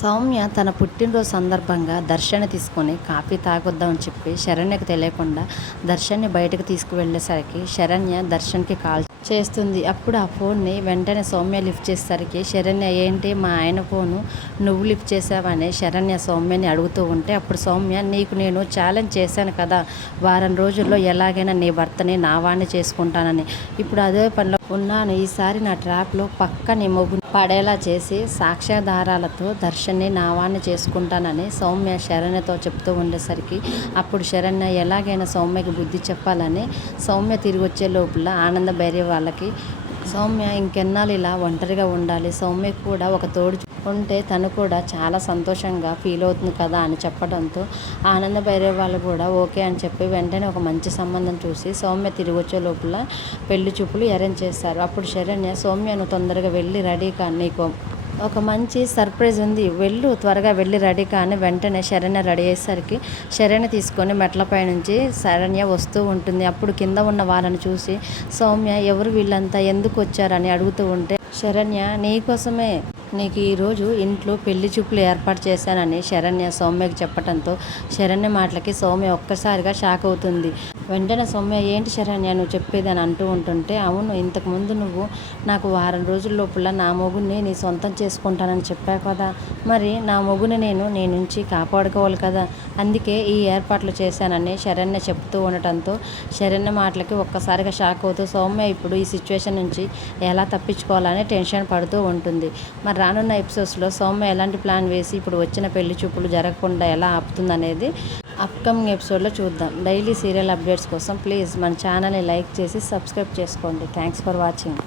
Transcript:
సౌమ్య తన పుట్టినరోజు సందర్భంగా దర్శన్ని తీసుకొని కాఫీ తాగొద్దామని చెప్పి శరణ్యకు తెలియకుండా దర్శన్ని బయటకు తీసుకువెళ్ళేసరికి శరణ్య దర్శన్కి కాల్ చేస్తుంది. అప్పుడు ఆ ఫోన్ని వెంటనే సౌమ్య లిఫ్ట్ చేసేసరికి శరణ్య, ఏంటి మా ఆయన ఫోను నువ్వు లిఫ్ట్ చేసావని శరణ్య సౌమ్యని అడుగుతూ ఉంటే, అప్పుడు సౌమ్య, నీకు నేను ఛాలెంజ్ చేశాను కదా, వారం రోజుల్లో ఎలాగైనా నీ భర్తని నా వాణ్ణి చేసుకుంటానని. ఇప్పుడు అదే పనిలో ఉన్నాను. ఈసారి నా ట్రాప్లో పక్క నీ మొగ్గు పడేలా చేసి సాక్ష్యాధారాలతో దర్శన్ని నా వాణ్ణి చేసుకుంటానని సౌమ్య శరణ్యతో చెప్తూ ఉండేసరికి, అప్పుడు శరణ్య ఎలాగైనా సౌమ్యకి బుద్ధి చెప్పాలని సౌమ్య తిరిగి వచ్చే లోపల ఆనంద భైరవి వాళ్ళకి, సౌమ్య ఇంకెన్నాళ్ళు ఇలా ఒంటరిగా ఉండాలి, సౌమ్యకు కూడా ఒక తోడు ఉంటే తను కూడా చాలా సంతోషంగా ఫీల్ అవుతుంది కదా అని చెప్పడంతో ఆనంద భైరవి వాళ్ళు కూడా ఓకే అని చెప్పి వెంటనే ఒక మంచి సంబంధం చూసి సౌమ్య తిరిగి వచ్చే లోపల పెళ్లి చూపులు అరేంజ్ చేస్తారు. అప్పుడు శరణ్య, సౌమ్య నువ్వు తొందరగా వెళ్ళి రెడీ కా, నీకు ఒక మంచి సర్ప్రైజ్ ఉంది, వెళ్ళు త్వరగా వెళ్ళి రెడీ కానీ వెంటనే శరణ్య రెడీ అయ్యేసరికి శరణ్య తీసుకొని మెట్లపై నుంచి శరణ్య వస్తూ ఉంటుంది. అప్పుడు కింద ఉన్న వాళ్ళని చూసి సౌమ్య, ఎవరు వీళ్ళంతా ఎందుకు వచ్చారని అడుగుతూ ఉంటే శరణ్య, నీకోసమే నీకు ఈరోజు ఇంట్లో పెళ్లి చూపులు ఏర్పాటు చేశానని శరణ్య సౌమ్యకి చెప్పడంతో శరణ్య మాటలకి సౌమ్య ఒక్కసారిగా షాక్ అవుతుంది. వెంటనే సౌమ్య, ఏంటి శరణ్య నువ్వు చెప్పేది అని అంటూ ఉంటుంటే, అవును, ఇంతకుముందు నువ్వు నాకు వారం రోజుల లోపల నా మొగుడిని నీ సొంతం చేసుకుంటానని చెప్పావు కదా, మరి నా మొగుని నేను నీ నుంచి కాపాడుకోవాలి కదా, అందుకే ఈ ఏర్పాట్లు చేశానని శరణ్య చెప్తూ ఉండటంతో శరణ్య మాటలకి ఒక్కసారిగా షాక్ అవుతూ సౌమ్య ఇప్పుడు ఈ సిచ్యువేషన్ నుంచి ఎలా తప్పించుకోవాలని టెన్షన్ పడుతూ ఉంటుంది. మరి రానున్న ఎపిసోడ్స్లో సౌమ్య ఎలాంటి ప్లాన్ వేసి ఇప్పుడు వచ్చిన పెళ్లి చూపులు జరగకుండా ఎలా ఆపుతుందనేది అప్కమింగ్ ఎపిసోడ్లో చూద్దాం. డైలీ సీరియల్ అప్డేట్స్ కోసం ప్లీజ్ మన ఛానల్ని లైక్ చేసి సబ్స్క్రైబ్ చేసుకోండి. Thanks for watching.